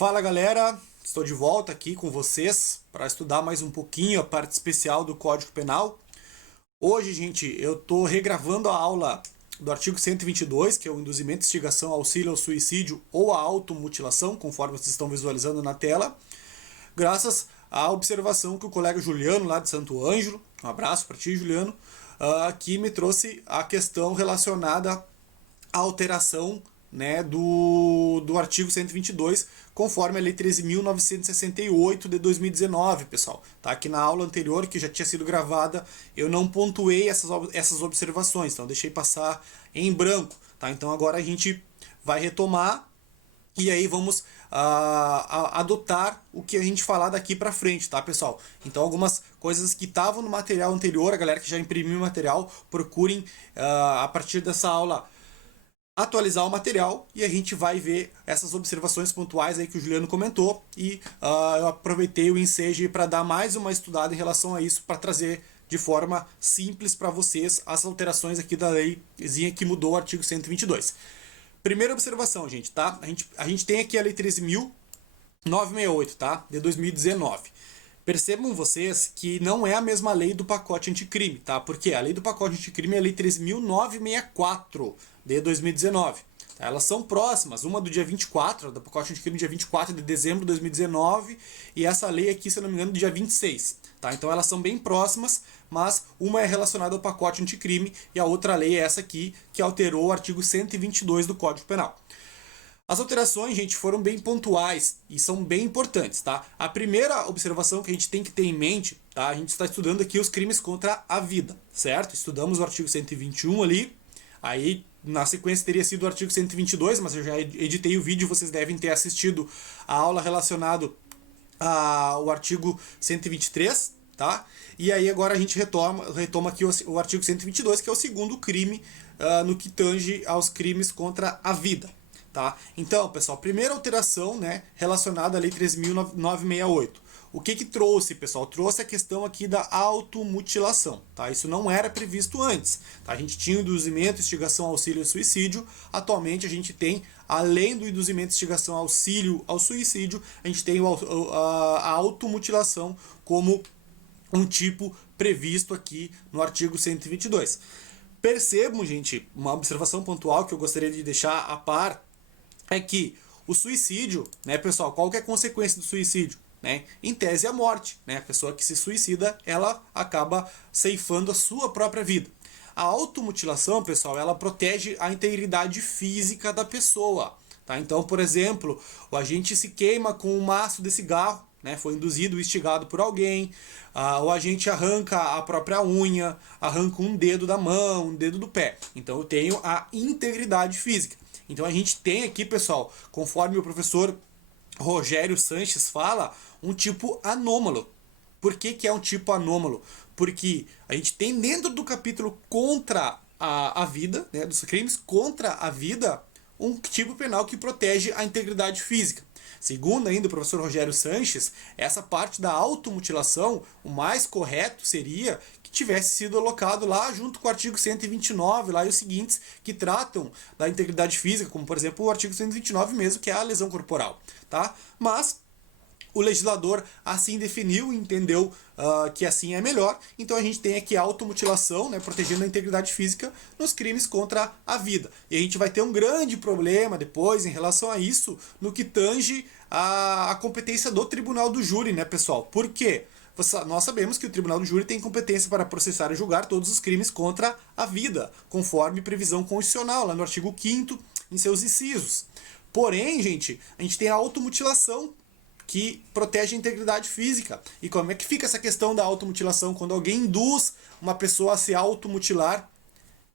Fala galera, estou de volta aqui com vocês para estudar mais um pouquinho a parte especial do Código Penal. Hoje, gente, eu estou regravando a aula do artigo 122, que é o induzimento, instigação, auxílio ao suicídio ou à automutilação, conforme vocês estão visualizando na tela, graças à observação que o colega Juliano, lá de Santo Ângelo, um abraço para ti, Juliano, aqui me trouxe a questão relacionada à alteração, né, do artigo 122, conforme a Lei 13.968 de 2019, pessoal. Tá? Aqui na aula anterior, que já tinha sido gravada, eu não pontuei essas observações, então deixei passar em branco. Tá? Então agora a gente vai retomar e aí vamos adotar o que a gente falar daqui para frente, tá, pessoal? Então algumas coisas que estavam no material anterior, a galera que já imprimiu o material, procurem a partir dessa aula atualizar o material e a gente vai ver essas observações pontuais aí que o Juliano comentou e eu aproveitei o ensejo para dar mais uma estudada em relação a isso, para trazer de forma simples para vocês as alterações aqui da leizinha que mudou o artigo 122. Primeira observação, gente, tá? A gente tem aqui a Lei 13.968, tá? De 2019. Percebam vocês que não é a mesma lei do pacote anticrime, tá? Porque a lei do pacote anticrime é a Lei 13.964 de 2019. Tá? Elas são próximas, uma do dia 24, do pacote anticrime dia 24 de dezembro de 2019, e essa lei aqui, se eu não me engano, do dia 26. Tá? Então elas são bem próximas, mas uma é relacionada ao pacote anticrime e a outra lei é essa aqui, que alterou o artigo 122 do Código Penal. As alterações, gente, foram bem pontuais e são bem importantes, tá? A primeira observação que a gente tem que ter em mente, tá? A gente está estudando aqui os crimes contra a vida, certo? Estudamos o artigo 121 ali, aí na sequência teria sido o artigo 122, mas eu já editei o vídeo, vocês devem ter assistido a aula relacionada ao artigo 123, tá? E aí agora a gente retoma aqui o artigo 122, que é o segundo crime no que tange aos crimes contra a vida. Tá? Então, pessoal, primeira alteração, né, relacionada à Lei 13.968. O que trouxe, pessoal? Trouxe a questão aqui da automutilação. Tá? Isso não era previsto antes. Tá? A gente tinha o induzimento, instigação, auxílio ao suicídio. Atualmente a gente tem, além do induzimento, instigação, auxílio ao suicídio, a gente tem a automutilação como um tipo previsto aqui no artigo 122. Percebam, gente, uma observação pontual que eu gostaria de deixar a par, é que o suicídio, né, pessoal, qual que é a consequência do suicídio? Né? Em tese, a morte. Né? A pessoa que se suicida, ela acaba ceifando a sua própria vida. A automutilação, pessoal, ela protege a integridade física da pessoa. Tá? Então, por exemplo, o agente se queima com um maço de cigarro, né? Foi induzido, instigado por alguém, ou a gente arranca a própria unha, arranca um dedo da mão, um dedo do pé. Então eu tenho a integridade física. Então a gente tem aqui, pessoal, conforme o professor Rogério Sanches fala, um tipo anômalo. Por que é um tipo anômalo? Porque a gente tem dentro do capítulo contra a vida, né, dos crimes contra a vida, um tipo penal que protege a integridade física. Segundo ainda o professor Rogério Sanches, essa parte da automutilação, o mais correto seria que tivesse sido alocado lá junto com o artigo 129 lá, e os seguintes que tratam da integridade física, como por exemplo o artigo 129 mesmo, que é a lesão corporal. Tá? Mas o legislador assim definiu e entendeu que assim é melhor. Então a gente tem aqui a automutilação, né, protegendo a integridade física nos crimes contra a vida. E a gente vai ter um grande problema depois em relação a isso no que tange a competência do tribunal do júri, né, pessoal? Por quê? Nós sabemos que o tribunal do júri tem competência para processar e julgar todos os crimes contra a vida, conforme previsão constitucional, lá no artigo 5º, em seus incisos. Porém, gente, a gente tem a automutilação, que protege a integridade física. E como é que fica essa questão da automutilação? Quando alguém induz uma pessoa a se automutilar,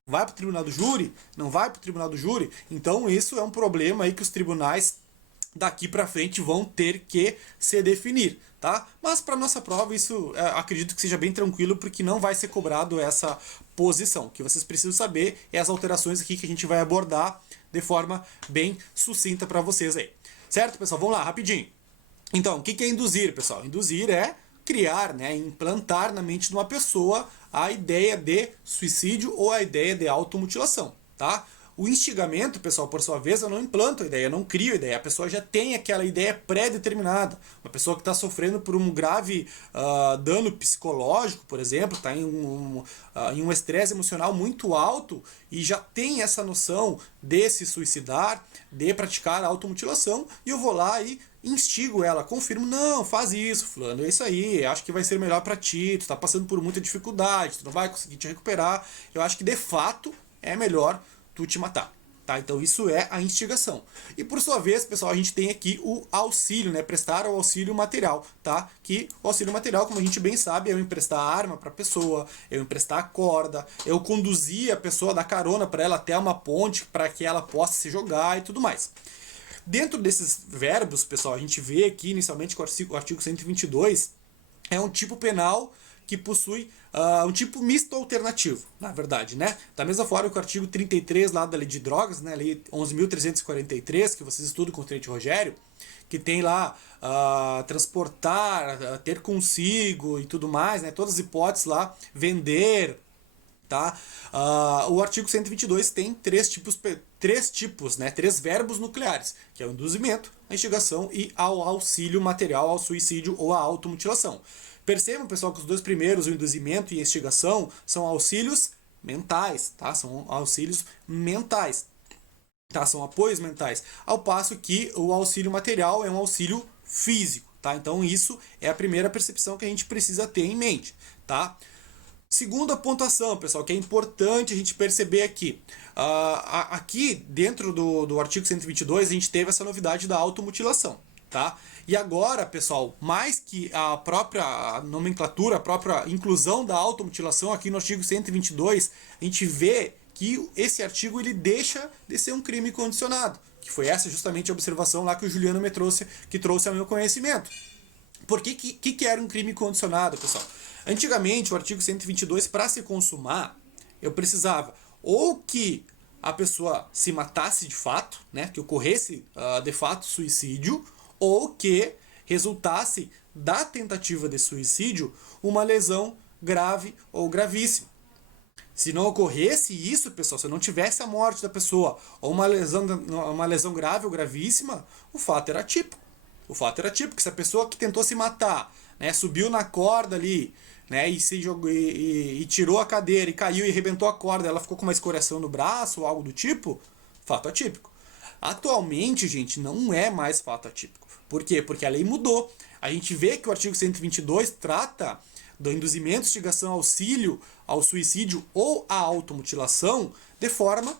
vai para o tribunal do júri? Não vai para o tribunal do júri? Então isso é um problema aí que os tribunais daqui para frente vão ter que se definir. Tá? Mas para nossa prova isso acredito que seja bem tranquilo, porque não vai ser cobrado essa posição. O que vocês precisam saber é as alterações aqui que a gente vai abordar de forma bem sucinta para vocês aí. Certo, pessoal? Vamos lá, rapidinho. Então, o que é induzir, pessoal? Induzir é criar, né, implantar na mente de uma pessoa a ideia de suicídio ou a ideia de automutilação. Tá? O instigamento, pessoal, por sua vez, eu não implanto a ideia, eu não crio a ideia. A pessoa já tem aquela ideia pré-determinada. Uma pessoa que está sofrendo por um grave dano psicológico, por exemplo, está em um estresse emocional muito alto e já tem essa noção de se suicidar, de praticar automutilação, e eu vou lá e instigo ela, confirmo, não, faz isso, fulano, é isso aí, acho que vai ser melhor para ti, tu tá passando por muita dificuldade, tu não vai conseguir te recuperar, eu acho que de fato é melhor tu te matar. Tá? Então isso é a instigação. E por sua vez, pessoal, a gente tem aqui o auxílio, né? Prestar o auxílio material, tá? Que o auxílio material, como a gente bem sabe, é eu emprestar a arma para a pessoa, eu emprestar a corda, eu conduzir a pessoa, dar carona para ela até uma ponte para que ela possa se jogar e tudo mais. Dentro desses verbos, pessoal, a gente vê aqui inicialmente que o artigo 122 é um tipo penal que possui um tipo misto alternativo, na verdade, né? Da mesma forma que o artigo 33 lá da Lei de Drogas, né, Lei 11.343, que vocês estudam com o Tenente Rogério, que tem lá transportar, ter consigo e tudo mais, né? Todas as hipóteses lá, vender, tá? O artigo 122 tem três tipos, né? Três verbos nucleares, que é o induzimento, a instigação e ao auxílio material ao suicídio ou à automutilação. Percebam, pessoal, que os dois primeiros, o induzimento e a instigação, são auxílios mentais, tá? São auxílios mentais, tá? São apoios mentais. Ao passo que o auxílio material é um auxílio físico, tá? Então isso é a primeira percepção que a gente precisa ter em mente, tá? Segunda pontuação, pessoal, que é importante a gente perceber aqui. Aqui, dentro do artigo 122, a gente teve essa novidade da automutilação, tá? E agora, pessoal, mais que a própria nomenclatura, a própria inclusão da automutilação aqui no artigo 122, a gente vê que esse artigo ele deixa de ser um crime condicionado, que foi essa justamente a observação lá que o Juliano me trouxe, que trouxe ao meu conhecimento. Por que era um crime condicionado, pessoal? Antigamente, o artigo 122, para se consumar, eu precisava ou que a pessoa se matasse de fato, né, que ocorresse de fato suicídio, ou que resultasse da tentativa de suicídio uma lesão grave ou gravíssima. Se não ocorresse isso, pessoal, se não tivesse a morte da pessoa ou uma lesão grave ou gravíssima, o fato era típico. O fato era típico, se a pessoa que tentou se matar, né, subiu na corda ali, né, e se jogou e tirou a cadeira e caiu e arrebentou a corda, ela ficou com uma escoriação no braço ou algo do tipo, fato atípico. Atualmente, gente, não é mais fato atípico. Por quê? Porque a lei mudou. A gente vê que o artigo 122 trata do induzimento, instigação, auxílio ao suicídio ou à automutilação de forma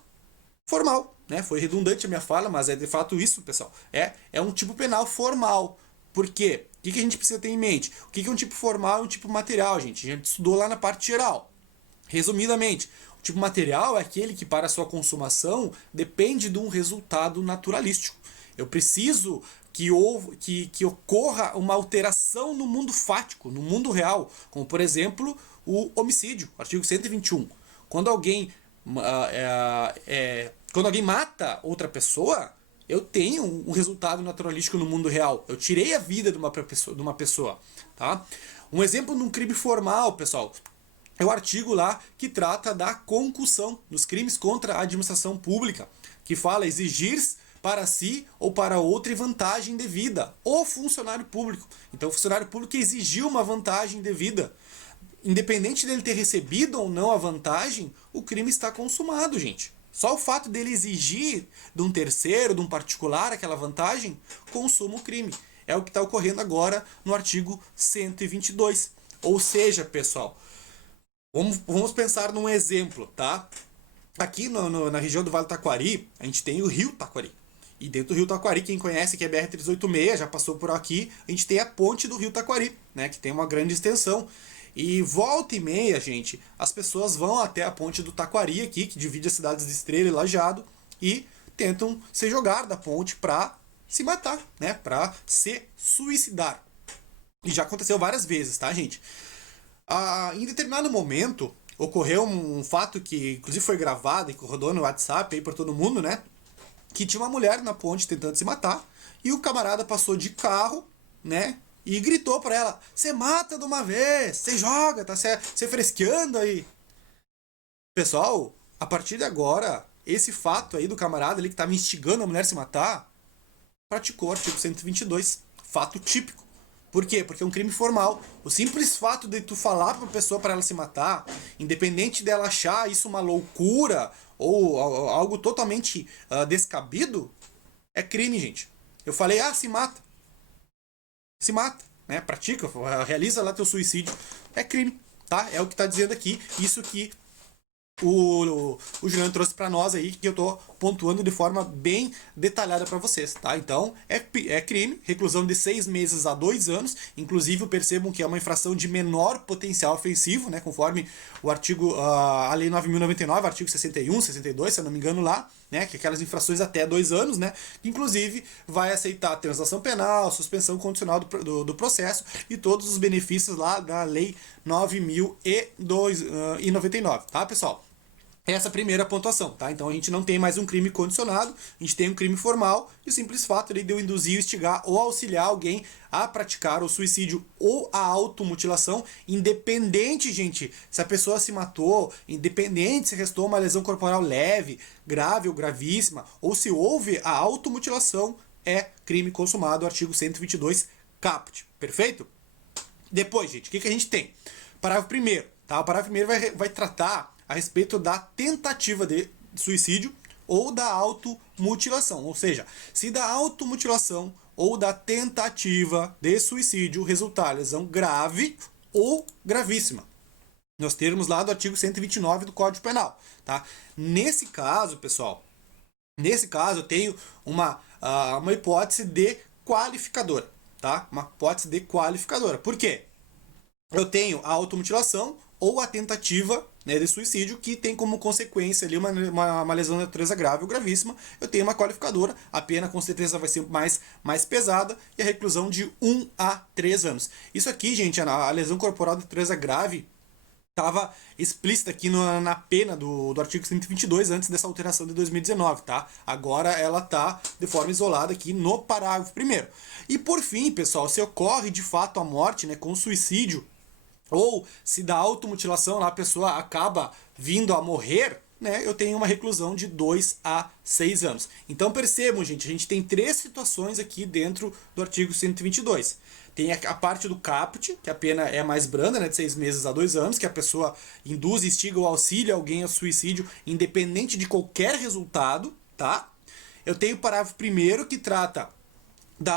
formal, né? Foi redundante a minha fala, mas é de fato isso, pessoal. É um tipo penal formal. Por quê? O que a gente precisa ter em mente? O que é um tipo formal e um tipo material, gente? A gente estudou lá na parte geral. Resumidamente, o tipo material é aquele que, para sua consumação, depende de um resultado naturalístico. Eu preciso que ocorra uma alteração no mundo fático, no mundo real, como, por exemplo, o homicídio, artigo 121. Quando alguém quando alguém mata outra pessoa, eu tenho um resultado naturalístico no mundo real. Eu tirei a vida de uma pessoa. Tá? Um exemplo de um crime formal, pessoal, é o artigo lá que trata da concussão nos crimes contra a administração pública, que fala exigir para si ou para outra vantagem devida, o funcionário público. Então o funcionário público exigiu uma vantagem devida. Independente dele ter recebido ou não a vantagem, o crime está consumado, gente. Só o fato dele exigir de um terceiro, de um particular, aquela vantagem, consuma o crime. É o que está ocorrendo agora no artigo 122. Ou seja, pessoal, vamos pensar num exemplo, tá? Aqui na região do Vale do Taquari, a gente tem o Rio Taquari. E dentro do Rio Taquari, quem conhece que é BR-386, já passou por aqui, a gente tem a ponte do Rio Taquari, né, que tem uma grande extensão. E volta e meia, gente, as pessoas vão até a ponte do Taquari aqui, que divide as cidades de Estrela e Lajeado, e tentam se jogar da ponte para se matar, né, para se suicidar. E já aconteceu várias vezes, tá, gente? Em determinado momento, ocorreu um fato que, inclusive, foi gravado e rodou no WhatsApp aí por todo mundo, né? Que tinha uma mulher na ponte tentando se matar, e o camarada passou de carro, né? E gritou pra ela: "Você mata de uma vez, você joga, tá se fresqueando aí." Pessoal, a partir de agora, esse fato aí do camarada ali que estava instigando a mulher a se matar, praticou o artigo 122, fato típico. Por quê? Porque é um crime formal. O simples fato de tu falar para uma pessoa para ela se matar, independente dela achar isso uma loucura ou algo totalmente descabido, é crime, gente. Eu falei, se mata. Se mata, né? Pratica, realiza lá teu suicídio. É crime, tá? É o que tá dizendo aqui. Isso que o Juliano trouxe para nós aí, que eu tô pontuando de forma bem detalhada para vocês, tá? Então, é crime, reclusão de 6 meses a 2 anos, inclusive percebam que é uma infração de menor potencial ofensivo, né? Conforme o artigo, a lei 9.099, artigo 61, 62, se eu não me engano lá, né? Que é aquelas infrações até 2 anos, né? Que inclusive vai aceitar a transação penal, suspensão condicional do processo e todos os benefícios lá da lei 9.099, tá, pessoal? Essa primeira pontuação, tá? Então a gente não tem mais um crime condicionado, a gente tem um crime formal e o simples fato de eu induzir, instigar ou auxiliar alguém a praticar o suicídio ou a automutilação, independente, gente, se a pessoa se matou, independente se restou uma lesão corporal leve, grave ou gravíssima, ou se houve a automutilação, é crime consumado, artigo 122, caput. Perfeito? Depois, gente, o que a gente tem? Parágrafo 1º, tá? O parágrafo 1º vai tratar a respeito da tentativa de suicídio ou da automutilação. Ou seja, se da automutilação ou da tentativa de suicídio resultar lesão grave ou gravíssima. Nos termos lá do artigo 129 do Código Penal. Tá? Nesse caso, pessoal, eu tenho uma hipótese de qualificadora. Tá? Uma hipótese de qualificadora. Por quê? Eu tenho a automutilação ou a tentativa, né, de suicídio, que tem como consequência ali uma lesão de natureza grave ou gravíssima. Eu tenho uma qualificadora, a pena com certeza vai ser mais pesada e a reclusão de 1 a 3 anos. Isso aqui, gente, a lesão corporal de natureza grave estava explícita aqui na pena do artigo 122 antes dessa alteração de 2019, tá? Agora ela tá de forma isolada aqui no parágrafo 1º. E por fim, pessoal, se ocorre de fato a morte, né, com suicídio, ou se da automutilação a pessoa acaba vindo a morrer, né, eu tenho uma reclusão de 2 a 6 anos. Então percebam, gente, a gente tem 3 situações aqui dentro do artigo 122. Tem a parte do caput, que a pena é mais branda, né, de 6 meses a 2 anos, que a pessoa induz, instiga ou auxilia alguém ao suicídio, independente de qualquer resultado, tá? Eu tenho o parágrafo 1º que trata da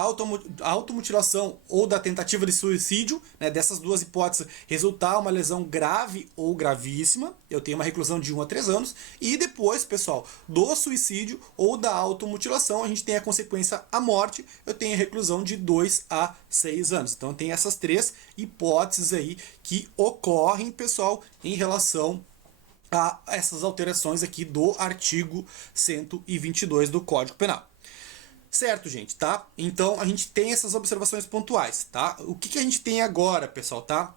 automutilação ou da tentativa de suicídio, né, dessas duas hipóteses, resultar uma lesão grave ou gravíssima, eu tenho uma reclusão de 1 a 3 anos, e depois, pessoal, do suicídio ou da automutilação, a gente tem a consequência a morte, eu tenho a reclusão de 2 a 6 anos. Então tem essas 3 hipóteses aí que ocorrem, pessoal, em relação a essas alterações aqui do artigo 122 do Código Penal. Certo, gente, tá? Então a gente tem essas observações pontuais, tá? O que a gente tem agora, pessoal, tá?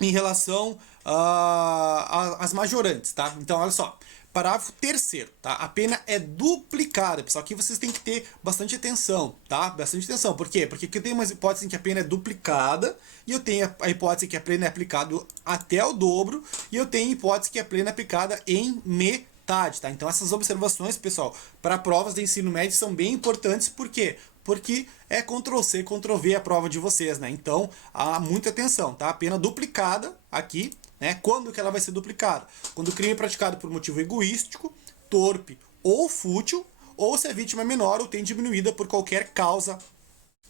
Em relação às majorantes, tá? Então, olha só. Parágrafo 3º, tá? A pena é duplicada, pessoal. Aqui vocês têm que ter bastante atenção, tá? Bastante atenção. Por quê? Porque aqui eu tenho uma hipótese em que a pena é duplicada e eu tenho a hipótese que a pena é aplicada até o dobro e eu tenho a hipótese que a pena é aplicada em metade. Tá? Então essas observações, pessoal, para provas de ensino médio são bem importantes. Por quê? Porque é Ctrl+C, Ctrl+V a prova de vocês, né? Então, há muita atenção, tá? A pena duplicada aqui, né? Quando que ela vai ser duplicada? Quando o crime é praticado por motivo egoístico, torpe ou fútil, ou se a vítima é menor ou tem diminuída por qualquer causa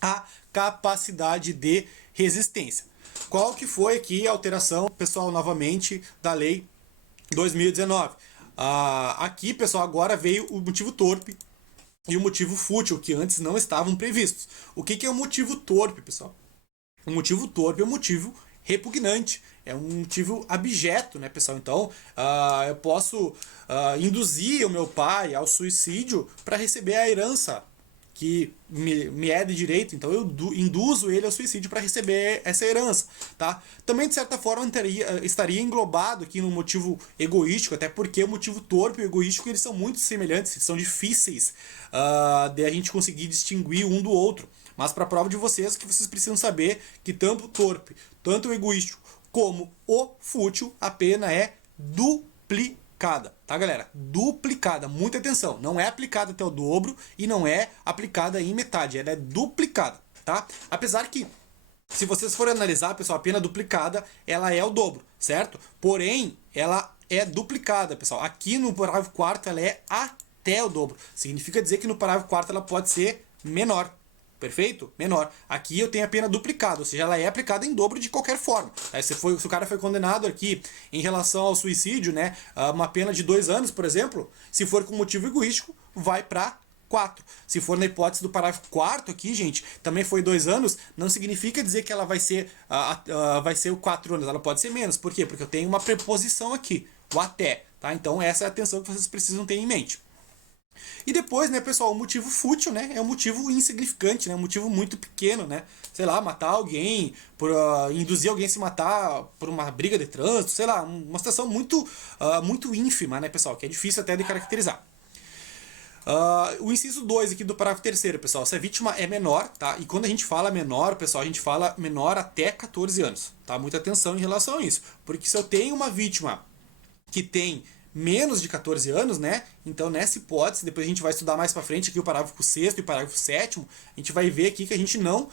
a capacidade de resistência. Qual que foi aqui a alteração, pessoal, novamente, da lei 2019? Aqui, pessoal, agora veio o motivo torpe e o motivo fútil, que antes não estavam previstos. O que é o motivo torpe, pessoal? O motivo torpe é um motivo repugnante, é um motivo abjeto, né, pessoal? Então, eu posso induzir o meu pai ao suicídio para receber a herança que me é de direito, então eu induzo ele ao suicídio para receber essa herança, tá? Também, de certa forma, estaria englobado aqui no motivo egoístico, até porque o motivo torpe e o egoístico, eles são muito semelhantes, são difíceis de a gente conseguir distinguir um do outro. Mas para a prova de vocês, que vocês precisam saber que tanto o torpe, tanto o egoístico, como o fútil, a pena é duplicada. duplicada, tá, galera? Duplicada, muita atenção. Não é aplicada até o dobro e não é aplicada em metade, ela é duplicada, tá? Apesar que, se vocês forem analisar, pessoal, a pena duplicada, ela é o dobro, certo? Porém, ela é duplicada, pessoal. Aqui no parágrafo 4º, ela é até o dobro. Significa dizer que no parágrafo 4º ela pode ser menor. Perfeito? Menor. Aqui eu tenho a pena duplicada, ou seja, ela é aplicada em dobro de qualquer forma. Aí se o cara foi condenado aqui em relação ao suicídio, né, uma pena de 2 anos, por exemplo, se for com motivo egoístico, vai para 4. Se for na hipótese do parágrafo 4º aqui, gente, também foi 2 anos, não significa dizer que ela vai ser, vai ser o 4 anos, ela pode ser menos. Por quê? Porque eu tenho uma preposição aqui, o até, tá? Então essa é a atenção que vocês precisam ter em mente. E depois, né, pessoal, o motivo fútil, né, é um motivo insignificante, né, um motivo muito pequeno, né, sei lá, matar alguém, por induzir alguém a se matar por uma briga de trânsito, sei lá, uma situação muito ínfima, né, pessoal, que é difícil até de caracterizar. O inciso 2 aqui do parágrafo 3º, pessoal, se a vítima é menor, tá? E quando a gente fala menor, pessoal, a gente fala menor até 14 anos, tá? Muita atenção em relação a isso, porque se eu tenho uma vítima que tem menos de 14 anos, né? Então, nessa hipótese, depois a gente vai estudar mais para frente aqui o parágrafo 6º e o parágrafo 7º, a gente vai ver aqui que a gente não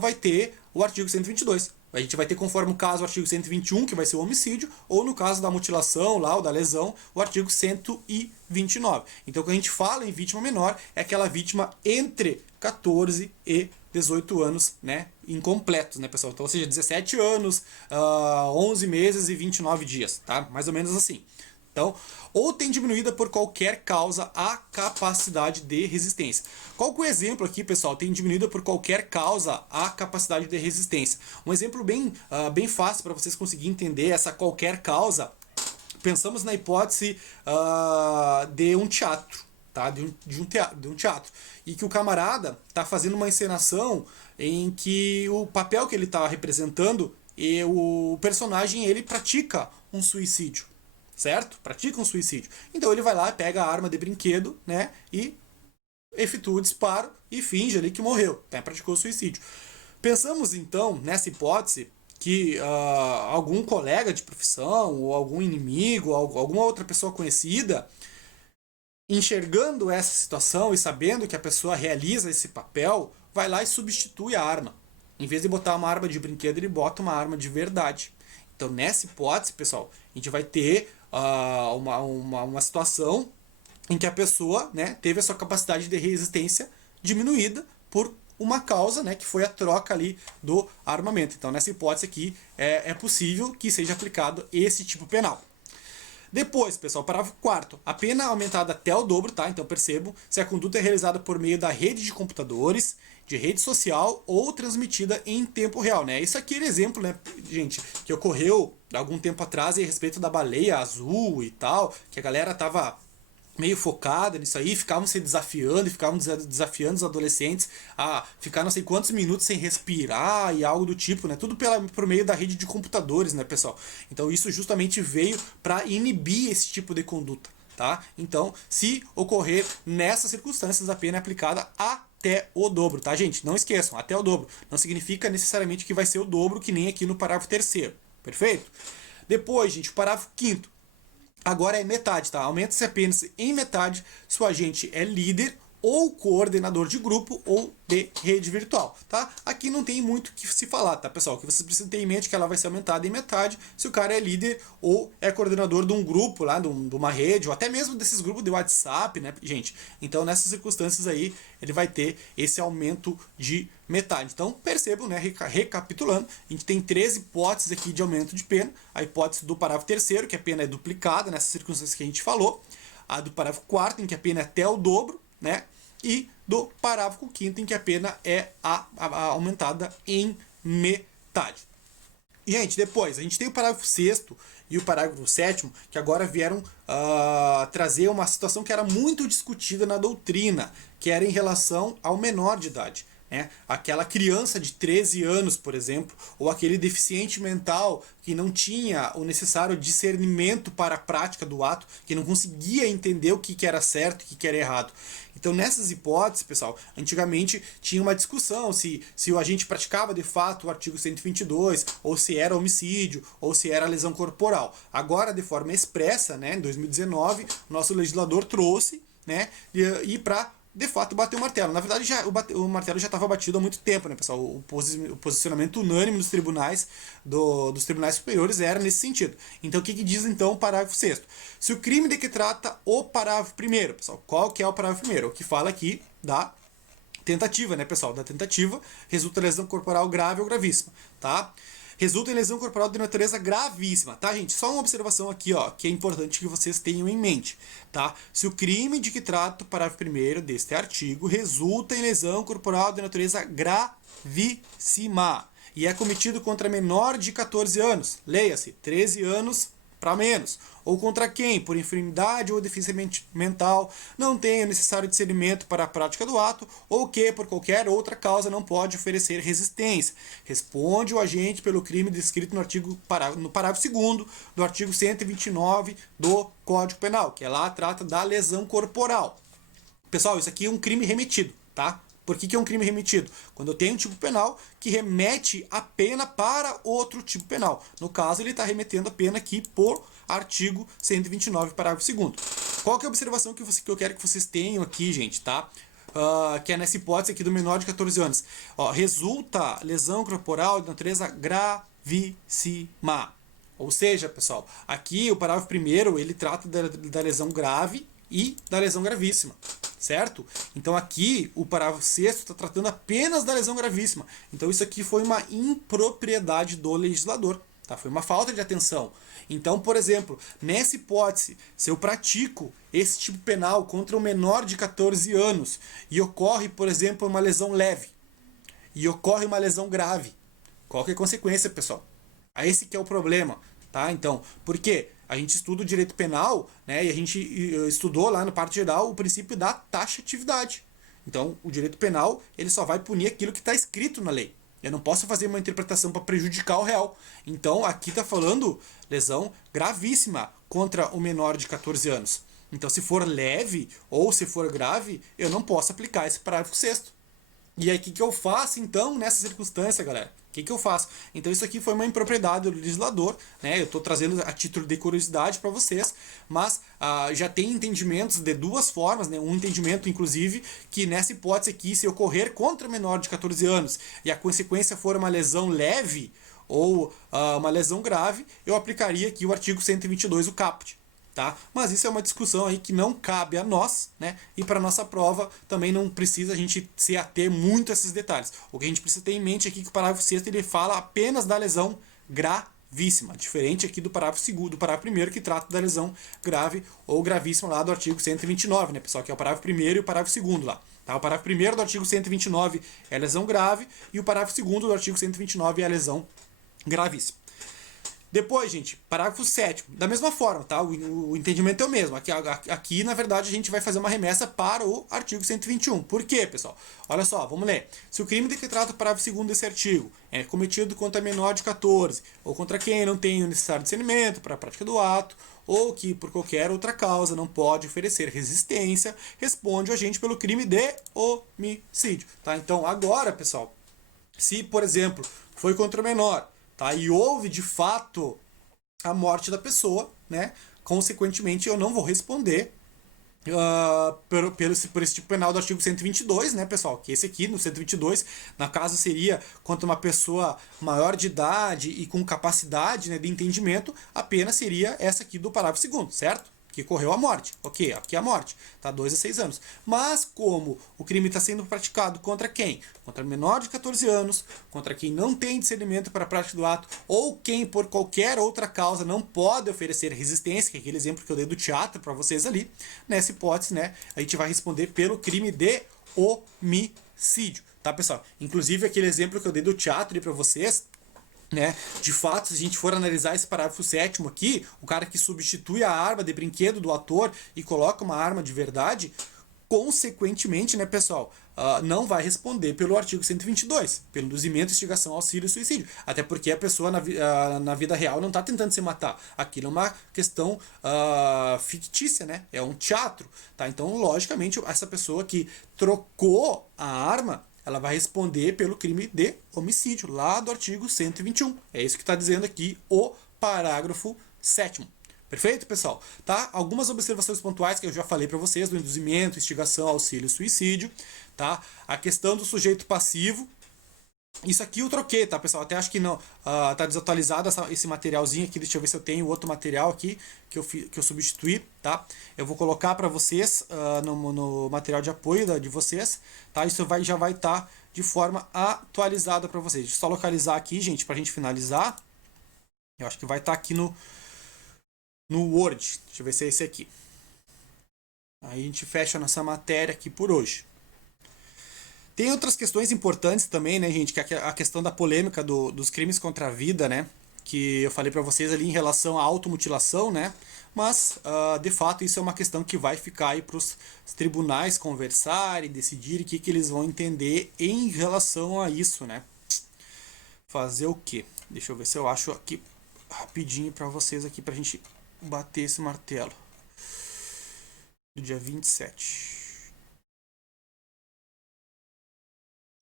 vai ter o artigo 122. A gente vai ter, conforme o caso, o artigo 121, que vai ser o homicídio, ou no caso da mutilação, lá, ou da lesão, o artigo 129. Então, quando a gente fala em vítima menor, é aquela vítima entre 14 e 18 anos, né, incompletos, né, pessoal? Então, ou seja, 17 anos, 11 meses e 29 dias, tá? Mais ou menos assim. Então, ou tem diminuída por qualquer causa a capacidade de resistência. Qual que é o exemplo aqui, pessoal? Tem diminuída por qualquer causa a capacidade de resistência. Um exemplo bem fácil para vocês conseguirem entender essa qualquer causa. Pensamos na hipótese de um teatro, tá? De um teatro. E que o camarada está fazendo uma encenação em que o papel que ele está representando e o personagem ele pratica um suicídio. Certo? Pratica um suicídio. Então ele vai lá, pega a arma de brinquedo, né? E efetua o disparo e finge ali que morreu. Né? Praticou o suicídio. Pensamos então, nessa hipótese, que algum colega de profissão, ou algum inimigo, ou alguma outra pessoa conhecida, enxergando essa situação e sabendo que a pessoa realiza esse papel, vai lá e substitui a arma. Em vez de botar uma arma de brinquedo, ele bota uma arma de verdade. Então, nessa hipótese, pessoal, a gente vai ter uma situação em que a pessoa, né, teve a sua capacidade de resistência diminuída por uma causa, né, que foi a troca ali do armamento. Então, nessa hipótese aqui, é possível que seja aplicado esse tipo penal. Depois, pessoal, parágrafo 4º. A pena aumentada até o dobro, tá? Então percebam, se a conduta é realizada por meio da rede de computadores, de rede social ou transmitida em tempo real, né? Isso aqui é exemplo, né, gente, que ocorreu algum tempo atrás a respeito da baleia azul e tal, que a galera tava meio focada nisso aí, ficavam se desafiando e ficavam desafiando os adolescentes a ficar não sei quantos minutos sem respirar e algo do tipo, né? Tudo por meio da rede de computadores, né, pessoal? Então isso justamente veio para inibir esse tipo de conduta, tá? Então, se ocorrer nessas circunstâncias, a pena é aplicada até o dobro, tá, gente? Não esqueçam, até o dobro. Não significa necessariamente que vai ser o dobro, que nem aqui no parágrafo 3º, perfeito? Depois, gente, o parágrafo 5º. Agora é metade, tá? Aumenta-se apenas em metade se o agente é líder ou coordenador de grupo ou de rede virtual, tá? Aqui não tem muito o que se falar, tá, pessoal? O que vocês precisam ter em mente é que ela vai ser aumentada em metade se o cara é líder ou é coordenador de um grupo lá, de uma rede, ou até mesmo desses grupos de WhatsApp, né, gente? Então, nessas circunstâncias aí, ele vai ter esse aumento de metade. Então, percebam, né, recapitulando, a gente tem 13 hipóteses aqui de aumento de pena. A hipótese do parágrafo 3º, que a pena é duplicada nessas circunstâncias que a gente falou. A do parágrafo 4º, em que a pena é até o dobro, né? E do parágrafo 5º, em que a pena é aumentada em metade. Gente, depois, a gente tem o parágrafo 6º e o parágrafo 7º, que agora vieram trazer uma situação que era muito discutida na doutrina, que era em relação ao menor de idade. Né? Aquela criança de 13 anos, por exemplo, ou aquele deficiente mental que não tinha o necessário discernimento para a prática do ato, que não conseguia entender o que era certo e o que era errado. Então, Então, nessas hipóteses, pessoal, antigamente tinha uma discussão se o agente praticava de fato o artigo 122, ou se era homicídio, ou se era lesão corporal. Agora, de forma expressa, né, em 2019, o nosso legislador trouxe, né, e para de fato bater o martelo. Na verdade, o martelo já estava batido há muito tempo, né, pessoal? O posicionamento unânime dos tribunais, dos tribunais superiores era nesse sentido. Então, o que diz, então, o parágrafo 6º? Se o crime de que trata o parágrafo 1º, pessoal, qual que é o parágrafo 1º? O que fala aqui da tentativa, né, pessoal? Da tentativa resulta lesão corporal grave ou gravíssima, tá? Resulta em lesão corporal de natureza gravíssima, tá, gente? Só uma observação aqui, ó, que é importante que vocês tenham em mente, tá? Se o crime de que trata o parágrafo 1º deste artigo resulta em lesão corporal de natureza gravíssima e é cometido contra menor de 14 anos, leia-se, 13 anos para menos, ou contra quem, por enfermidade ou deficiência mental, não tenha o necessário discernimento para a prática do ato, ou que, por qualquer outra causa, não pode oferecer resistência. Responde o agente pelo crime descrito no parágrafo 2º do artigo 129 do Código Penal, que lá trata da lesão corporal. Pessoal, isso aqui é um crime remetido, tá? Por que é um crime remetido? Quando eu tenho um tipo penal que remete a pena para outro tipo penal. No caso, ele está remetendo a pena aqui por artigo 129, parágrafo 2º. Qual que é a observação que eu quero que vocês tenham aqui, gente, tá? Que é nessa hipótese aqui do menor de 14 anos. Ó, resulta lesão corporal de natureza gravíssima. Ou seja, pessoal, aqui o parágrafo 1º, ele trata da lesão grave e da lesão gravíssima, certo? Então aqui o parágrafo 6º está tratando apenas da lesão gravíssima. Então isso aqui foi uma impropriedade do legislador, tá? Foi uma falta de atenção. Então, por exemplo, nessa hipótese, se eu pratico esse tipo penal contra um menor de 14 anos e ocorre, por exemplo, uma lesão leve e ocorre uma lesão grave, qual que é a consequência, pessoal? Esse que é o problema, tá? Então, por quê? A gente estuda o direito penal, né, e a gente estudou lá no parte geral o princípio da taxatividade. Então, o direito penal ele só vai punir aquilo que está escrito na lei. Eu não posso fazer uma interpretação para prejudicar o réu. Então, aqui está falando lesão gravíssima contra o menor de 14 anos. Então, se for leve ou se for grave, eu não posso aplicar esse parágrafo 6º. E aí, o que eu faço, então, nessa circunstância, galera? O que eu faço? Então, isso aqui foi uma impropriedade do legislador, né? Eu estou trazendo a título de curiosidade para vocês, mas já tem entendimentos de duas formas, né? Um entendimento, inclusive, que nessa hipótese aqui, se ocorrer contra menor de 14 anos e a consequência for uma lesão leve ou uma lesão grave, eu aplicaria aqui o artigo 122, o caput. Tá? Mas isso é uma discussão aí que não cabe a nós, né? E para nossa prova também não precisa a gente se ater muito a esses detalhes. O que a gente precisa ter em mente aqui é que o parágrafo 6º ele fala apenas da lesão gravíssima, diferente aqui do parágrafo 2º, do parágrafo 1º que trata da lesão grave ou gravíssima lá do artigo 129, né, pessoal, que é o parágrafo 1º e o parágrafo 2º lá. Tá? O parágrafo 1º do artigo 129 é a lesão grave e o parágrafo 2º do artigo 129 é a lesão gravíssima. Depois, gente, parágrafo 7º, da mesma forma, tá? O entendimento é o mesmo. Aqui, na verdade, a gente vai fazer uma remessa para o artigo 121. Por quê, pessoal? Olha só, vamos ler. Se o crime de que trata o parágrafo 2º desse artigo é cometido contra menor de 14, ou contra quem não tem o necessário discernimento para a prática do ato, ou que, por qualquer outra causa, não pode oferecer resistência, responde o agente pelo crime de homicídio. Tá? Então, agora, pessoal, se, por exemplo, foi contra o menor, tá? E houve de fato a morte da pessoa, né? Consequentemente, eu não vou responder por esse tipo penal do artigo 122, né, pessoal? Que esse aqui, no 122, na caso seria contra uma pessoa maior de idade e com capacidade, né, de entendimento, a pena seria essa aqui do parágrafo 2º, certo? Que correu a morte. Ok, aqui é a morte. Tá? 2 a 6 anos. Mas como o crime está sendo praticado contra quem? Contra menor de 14 anos, contra quem não tem discernimento para a prática do ato, ou quem por qualquer outra causa não pode oferecer resistência, que é aquele exemplo que eu dei do teatro para vocês ali, nessa hipótese, né, a gente vai responder pelo crime de homicídio. Tá, pessoal? Inclusive aquele exemplo que eu dei do teatro ali para vocês, né? De fato, se a gente for analisar esse parágrafo 7º aqui, o cara que substitui a arma de brinquedo do ator e coloca uma arma de verdade, consequentemente, né, pessoal, não vai responder pelo artigo 122, pelo induzimento, instigação, auxílio e suicídio. Até porque a pessoa na vida real não está tentando se matar. Aquilo é uma questão fictícia, né? É um teatro. Tá? Então, logicamente, essa pessoa que trocou a arma, ela vai responder pelo crime de homicídio, lá do artigo 121. É isso que está dizendo aqui o parágrafo 7º. Perfeito, pessoal? Tá? Algumas observações pontuais que eu já falei para vocês, do induzimento, instigação, auxílio, suicídio, tá? A questão do sujeito passivo. Isso aqui eu troquei, tá, pessoal? Até acho que não tá desatualizado esse materialzinho aqui. Deixa eu ver se eu tenho outro material aqui que eu substituí, tá? Eu vou colocar para vocês no material de apoio de vocês, tá? Isso já vai estar de forma atualizada para vocês. Deixa eu só localizar aqui, gente, para a gente finalizar. Eu acho que vai estar aqui no Word. Deixa eu ver se é esse aqui. Aí a gente fecha nossa matéria aqui por hoje. Tem outras questões importantes também, né, gente? Que é a questão da polêmica dos crimes contra a vida, né? Que eu falei para vocês ali em relação à automutilação, né? Mas, de fato, isso é uma questão que vai ficar aí para os tribunais conversarem, decidirem o que eles vão entender em relação a isso, né? Fazer o quê? Deixa eu ver se eu acho aqui rapidinho para vocês aqui, pra gente bater esse martelo. Do dia 27.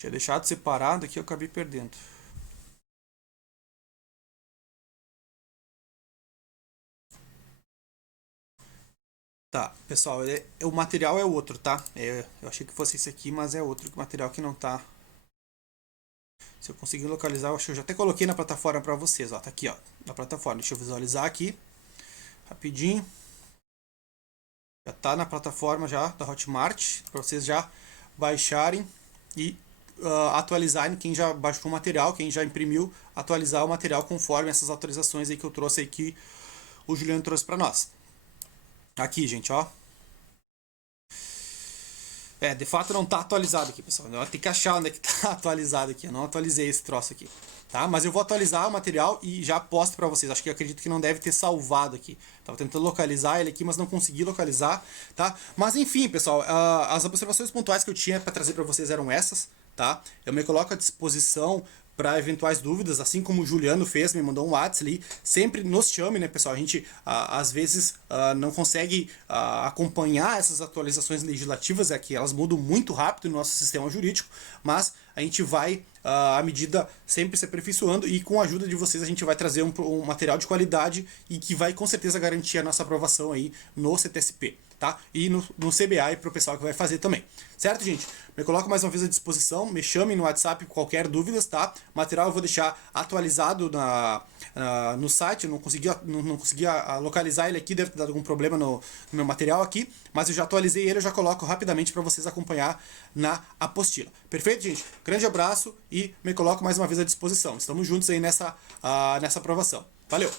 Tinha deixado separado aqui, eu acabei perdendo. Tá, pessoal, o material é outro, tá? Eu achei que fosse esse aqui, mas é outro material que não tá. Se eu conseguir localizar, eu acho que eu já até coloquei na plataforma para vocês, ó. Tá aqui, ó, na plataforma. Deixa eu visualizar aqui, rapidinho. Já tá na plataforma já da Hotmart, para vocês já baixarem e atualizarem. Quem já baixou o material, quem já imprimiu, atualizar o material conforme essas atualizações aí que eu trouxe aí, que o Juliano trouxe para nós. Aqui, gente, ó. De fato não tá atualizado aqui, pessoal. Tem que achar onde é que tá atualizado aqui. Eu não atualizei esse troço aqui, tá? Mas eu vou atualizar o material e já posto para vocês. Acho que eu acredito que não deve ter salvado aqui. Tava tentando localizar ele aqui, mas não consegui localizar, tá? Mas enfim, pessoal, as observações pontuais que eu tinha para trazer para vocês eram essas, tá? Eu me coloco à disposição para eventuais dúvidas, assim como o Juliano fez, me mandou um WhatsApp ali. Sempre nos chame, né, pessoal? A gente às vezes não consegue acompanhar essas atualizações legislativas, que elas mudam muito rápido no nosso sistema jurídico, mas a gente vai, à medida, sempre se aperfeiçoando, e com a ajuda de vocês a gente vai trazer um material de qualidade e que vai com certeza garantir a nossa aprovação aí no CTSP. Tá? E no CBA e para o pessoal que vai fazer também. Certo, gente? Me coloco mais uma vez à disposição. Me chamem no WhatsApp com qualquer dúvida, tá? O material eu vou deixar atualizado no site. Eu não consegui localizar ele aqui. Deve ter dado algum problema no meu material aqui. Mas eu já atualizei ele. Eu já coloco rapidamente para vocês acompanhar na apostila. Perfeito, gente? Grande abraço e me coloco mais uma vez à disposição. Estamos juntos aí nessa aprovação. Valeu!